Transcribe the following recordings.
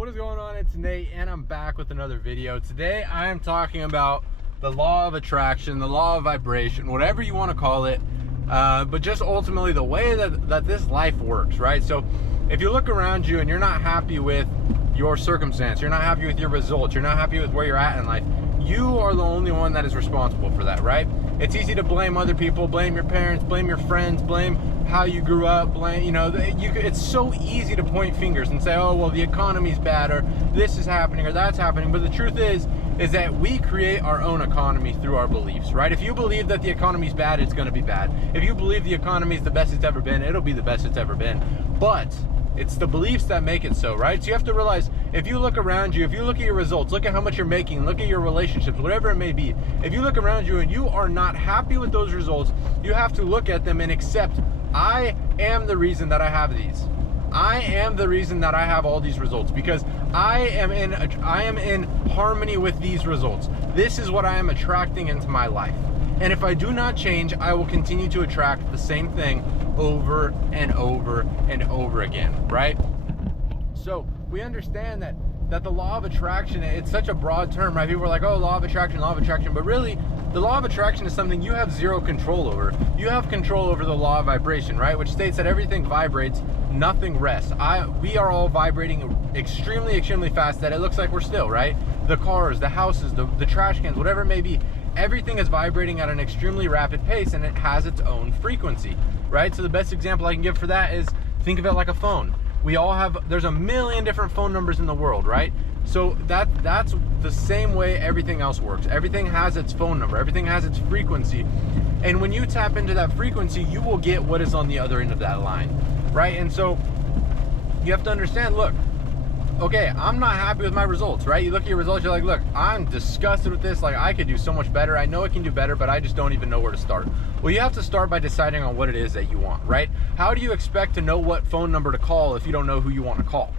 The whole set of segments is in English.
What is going on? It's Nate and I'm back with another video. Today I am talking about the law of attraction, the law of vibration, whatever you want to call it, but just ultimately the way that this life works, right? So if you look around you and you're not happy with your circumstance, you're not happy with your results, you're not happy with where you're at in life, you are the only one that is responsible for that, right? It's easy to blame other people, blame your parents, blame your friends, blame how you grew up, blame, it's so easy to point fingers and say, oh, well, the economy's bad, or this is happening, or that's happening. But the truth is that we create our own economy through our beliefs, right? If you believe that the economy's bad, it's going to be bad. If you believe the economy is the best it's ever been, it'll be the best it's ever been. But it's the beliefs that make it so, right? So you have to realize, if you look around you, if you look at your results, look at how much you're making, look at your relationships, whatever it may be. If you look around you and you are not happy with those results, you have to look at them and accept, I am the reason that I have these. I am the reason that I have all these results, because I am in harmony with these results. This is what I am attracting into my life. And if I do not change, I will continue to attract the same thing over and over and over again, right? So we understand that the law of attraction, it's such a broad term, right? People are like, oh, law of attraction, but really the law of attraction is something you have zero control over. You have control over the law of vibration, right? Which states that everything vibrates, nothing rests. We are all vibrating extremely, extremely fast that it looks like we're still, right? The cars, the houses, the trash cans, whatever it may be, everything is vibrating at an extremely rapid pace, and it has its own frequency, right? So the best example I can give for that is, think of it like a phone. There's a million different phone numbers in the world, right? So that's the same way everything else works. Everything has its phone number, everything has its frequency. And when you tap into that frequency, you will get what is on the other end of that line, right? And so you have to understand, look, okay, I'm not happy with my results, right? You look at your results, you're like, look, I'm disgusted with this. Like, I could do so much better. I know I can do better, but I just don't even know where to start. Well, you have to start by deciding on what it is that you want, right? How do you expect to know what phone number to call if you don't know who you want to call,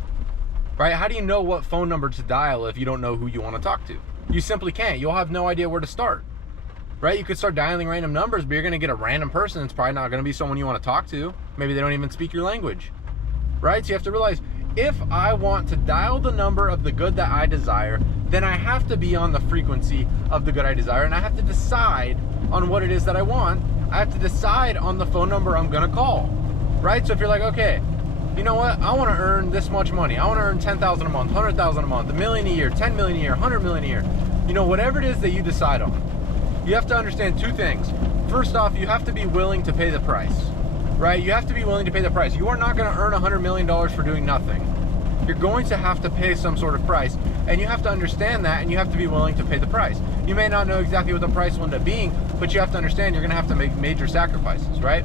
right? How do you know what phone number to dial if you don't know who you want to talk to? You simply can't. You'll have no idea where to start, right? You could start dialing random numbers, but you're going to get a random person. It's probably not going to be someone you want to talk to. Maybe they don't even speak your language, right? So you have to realize, if I want to dial the number of the good that I desire, then I have to be on the frequency of the good I desire, and I have to decide on what it is that I want. I have to decide on the phone number I'm gonna call, right? So if you're like, okay, you know what? I wanna earn this much money. I wanna earn 10,000 a month, 100,000 a month, $1 million a year, 10 million a year, 100 million a year. You know, whatever it is that you decide on, you have to understand two things. First off, you have to be willing to pay the price. Right? You have to be willing to pay the price. You are not going to earn $100 million for doing nothing. You're going to have to pay some sort of price, and you have to understand that, and you have to be willing to pay the price. You may not know exactly what the price will end up being, but you have to understand you're going to have to make major sacrifices, right?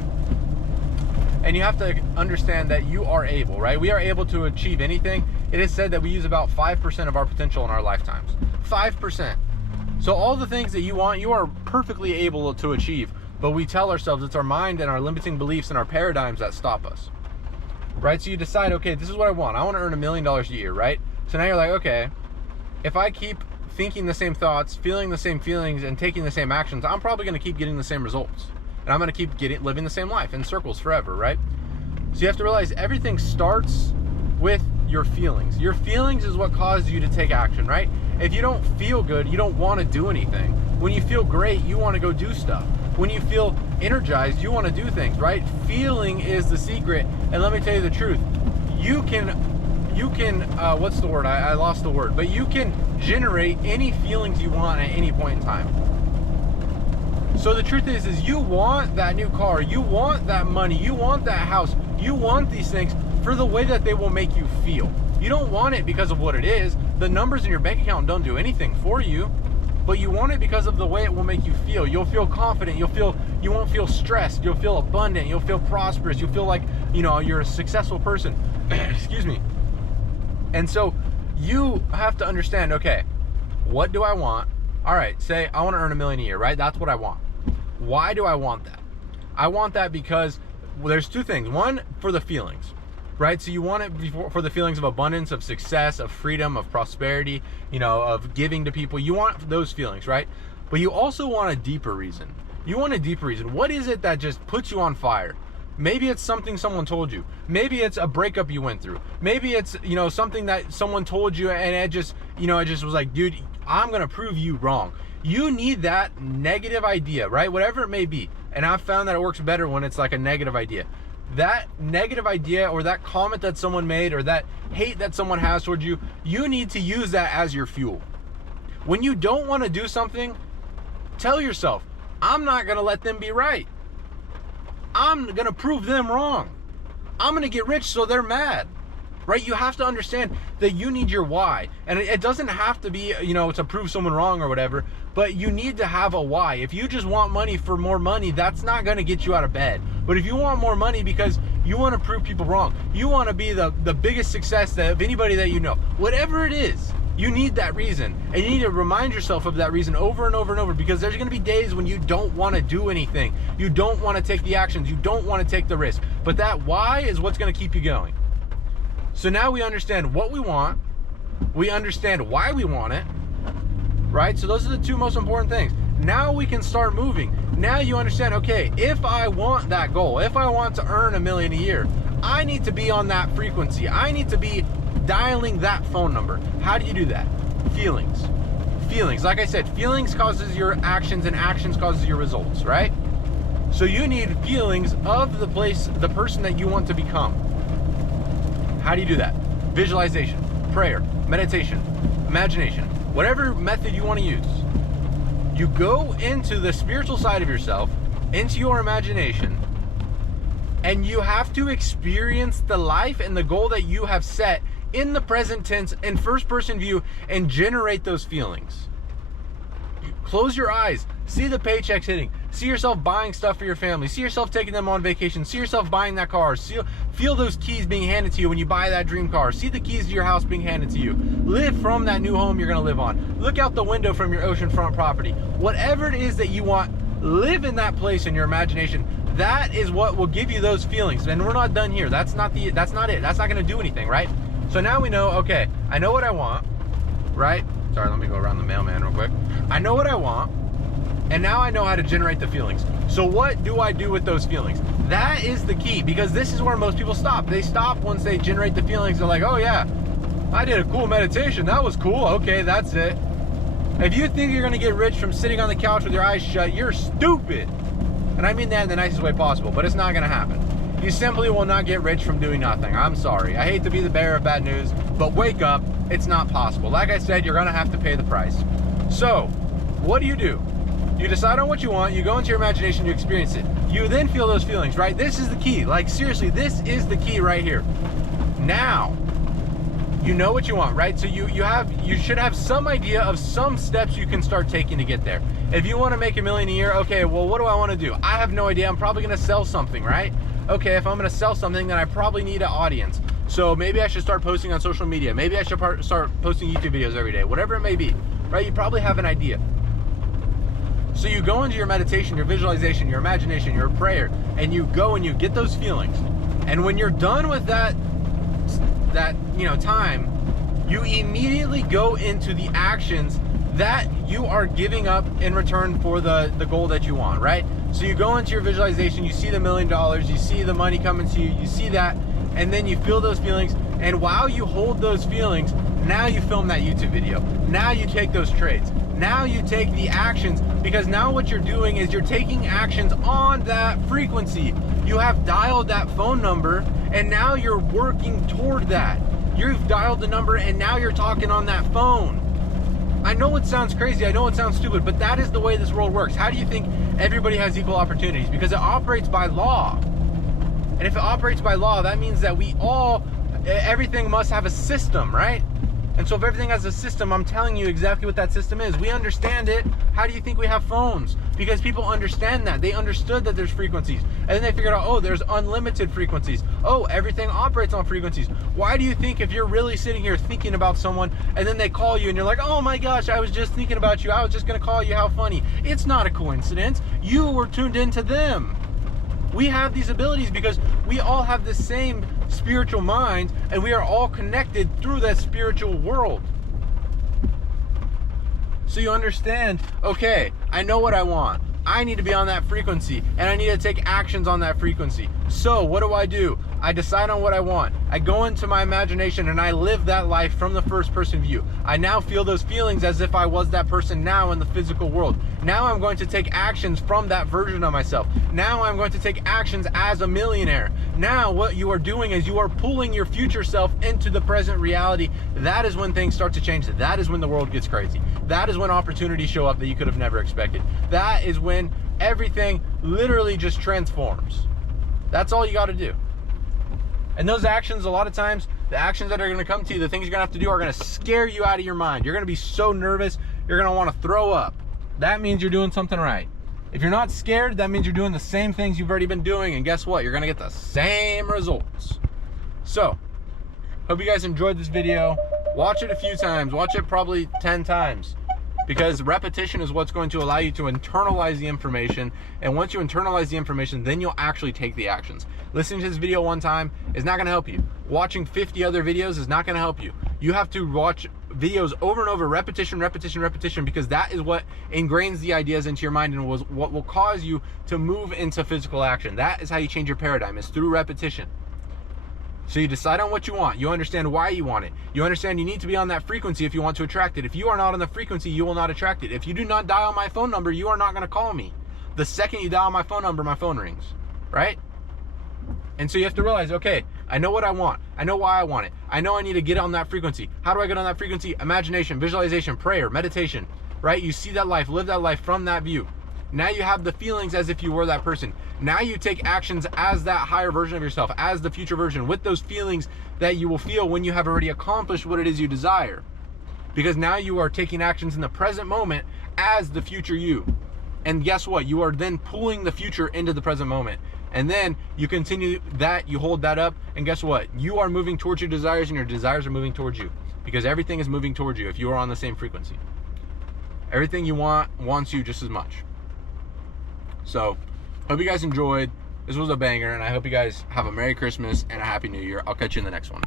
And you have to understand that you are able, right? We are able to achieve anything. It is said that we use about 5% of our potential in our lifetimes. 5%. So all the things that you want, you are perfectly able to achieve. But we tell ourselves it's our mind and our limiting beliefs and our paradigms that stop us, right? So you decide, okay, this is what I want. I want to earn $1 million a year, right? So now you're like, okay, if I keep thinking the same thoughts, feeling the same feelings, and taking the same actions, I'm probably going to keep getting the same results. And I'm going to keep living the same life in circles forever, right? So you have to realize everything starts with your feelings. Your feelings is what causes you to take action, right? If you don't feel good, you don't want to do anything. When you feel great, you want to go do stuff. When you feel energized, you want to do things, right? Feeling is the secret. And let me tell you the truth. You can, what's the word? I lost the word. But you can generate any feelings you want at any point in time. So the truth is you want that new car. You want that money. You want that house. You want these things for the way that they will make you feel. You don't want it because of what it is. The numbers in your bank account don't do anything for you. But you want it because of the way it will make you feel. You'll feel confident. You won't feel stressed. You'll feel abundant. You'll feel prosperous. You'll feel like, you're a successful person. Excuse me. And so you have to understand, okay, what do I want? All right, say I want to earn $1 million a year, right? That's what I want. Why do I want that? I want that because, well, there's two things. One, for the feelings. Right? So you want it for the feelings of abundance, of success, of freedom, of prosperity, of giving to people. You want those feelings, right? But you also want a deeper reason. You want a deeper reason. What is it that just puts you on fire? Maybe it's something someone told you. Maybe it's a breakup you went through. Maybe it's, something that someone told you and it just was like, dude, I'm going to prove you wrong. You need that negative idea, right? Whatever it may be. And I've found that it works better when it's like a negative idea. That negative idea or that comment that someone made or that hate that someone has towards you, you need to use that as your fuel. When you don't want to do something, tell yourself, I'm not going to let them be right. I'm going to prove them wrong. I'm going to get rich so they're mad, right? You have to understand that you need your why. And it doesn't have to be, to prove someone wrong or whatever, but you need to have a why. If you just want money for more money, that's not going to get you out of bed. But if you want more money because you want to prove people wrong, you want to be the biggest success of anybody that you know, whatever it is, you need that reason, and you need to remind yourself of that reason over and over and over, because there's going to be days when you don't want to do anything. You don't want to take the actions. You don't want to take the risk. But that why is what's going to keep you going. So now we understand what we want. We understand why we want it, right? So those are the two most important things. Now we can start moving. Now you understand, okay, if I want that goal, if I want to earn $1 million a year, I need to be on that frequency. I need to be dialing that phone number. How do you do that? Feelings. Like I said, feelings causes your actions and actions causes your results, right? So you need feelings of the person that you want to become. How do you do that? Visualization, prayer, meditation, imagination, whatever method you want to use. You go into the spiritual side of yourself, into your imagination, and you have to experience the life and the goal that you have set in the present tense in first person view and generate those feelings. Close your eyes, see the paychecks hitting, see yourself buying stuff for your family, see yourself taking them on vacation, see yourself buying that car, feel those keys being handed to you when you buy that dream car, see the keys to your house being handed to you, live from that new home you're going to live on, look out the window from your oceanfront property. Whatever it is that you want, live in that place in your imagination. That is what will give you those feelings. And we're not done here. That's not it. That's not going to do anything, right? So now we know, okay, I know what I want, right? Sorry, let me go around the mailman real quick. I know what I want, and now I know how to generate the feelings. So what do I do with those feelings? That is the key, because this is where most people stop. They stop once they generate the feelings. They're like, oh yeah, I did a cool meditation. That was cool. Okay, that's it. If you think you're going to get rich from sitting on the couch with your eyes shut, you're stupid. And I mean that in the nicest way possible, but it's not going to happen. You simply will not get rich from doing nothing. I'm sorry. I hate to be the bearer of bad news, but wake up. It's not possible. Like I said, you're going to have to pay the price. So, what do? You decide on what you want, you go into your imagination, you experience it. You then feel those feelings, right? This is the key. Like, seriously, this is the key right here. Now, you know what you want, right? So you should have some idea of some steps you can start taking to get there. If you want to make $1 million a year, okay, well, what do I want to do? I have no idea. I'm probably going to sell something, right? Okay, if I'm going to sell something, then I probably need an audience. So maybe I should start posting on social media. Maybe I should start posting YouTube videos every day, whatever it may be, right? You probably have an idea. So you go into your meditation, your visualization, your imagination, your prayer, and you go and you get those feelings. And when you're done with that time, you immediately go into the actions that you are giving up in return for the goal that you want, right? So you go into your visualization, you see the $1 million, you see the money coming to you, you see that, and then you feel those feelings. And while you hold those feelings, now you film that YouTube video. Now you take those trades. Now you take the actions, because now what you're doing is you're taking actions on that frequency. You have dialed that phone number, and now you're working toward that. You've dialed the number, and now you're talking on that phone. I know it sounds crazy, I know it sounds stupid, but that is the way this world works. How do you think everybody has equal opportunities? Because it operates by law. And if it operates by law, that means that everything must have a system, right? And so if everything has a system, I'm telling you exactly what that system is. We understand it. How do you think we have phones? Because people understand that. They understood that there's frequencies. And then they figured out, oh, there's unlimited frequencies. Oh, everything operates on frequencies. Why do you think if you're really sitting here thinking about someone and then they call you and you're like, oh my gosh, I was just thinking about you. I was just going to call you. How funny. It's not a coincidence. You were tuned into them. We have these abilities because we all have the same spiritual mind, and we are all connected through that spiritual world. So you understand, okay, I know what I want. I need to be on that frequency, and I need to take actions on that frequency. So what do? I decide on what I want. I go into my imagination and I live that life from the first person view. I now feel those feelings as if I was that person now in the physical world. Now I'm going to take actions from that version of myself. Now I'm going to take actions as a millionaire. Now what you are doing is you are pulling your future self into the present reality. That is when things start to change. That is when the world gets crazy. That is when opportunities show up that you could have never expected. That is when everything literally just transforms. That's all you got to do. And those actions, a lot of times, the actions that are going to come to you, the things you're going to have to do are going to scare you out of your mind. You're going to be so nervous, you're going to want to throw up. That means you're doing something right. If you're not scared, that means you're doing the same things you've already been doing, and guess what? You're going to get the same results. So, hope you guys enjoyed this video. Watch it a few times. Watch it probably 10 times. Because repetition is what's going to allow you to internalize the information. And once you internalize the information, then you'll actually take the actions. Listening to this video one time is not going to help you. Watching 50 other videos is not going to help you. You have to watch videos over and over, repetition, because that is what ingrains the ideas into your mind and what will cause you to move into physical action. That is how you change your paradigm, is through repetition. So you decide on what you want. You understand why you want it. You understand you need to be on that frequency if you want to attract it. If you are not on the frequency, you will not attract it. If you do not dial my phone number, you are not going to call me. The second you dial my phone number, my phone rings, right? And so you have to realize, okay, I know what I want. I know why I want it. I know I need to get on that frequency. How do I get on that frequency? Imagination, visualization, prayer, meditation, right? You see that life, live that life from that view. Now you have the feelings as if you were that person. Now you take actions as that higher version of yourself, as the future version, with those feelings that you will feel when you have already accomplished what it is you desire. Because now you are taking actions in the present moment as the future you. And guess what? You are then pulling the future into the present moment. And then you continue that, you hold that up, and guess what? You are moving towards your desires, and your desires are moving towards you. Because everything is moving towards you if you are on the same frequency. Everything you want wants you just as much. So, hope you guys enjoyed. This was a banger, and I hope you guys have a Merry Christmas and a Happy New Year. I'll catch you in the next one.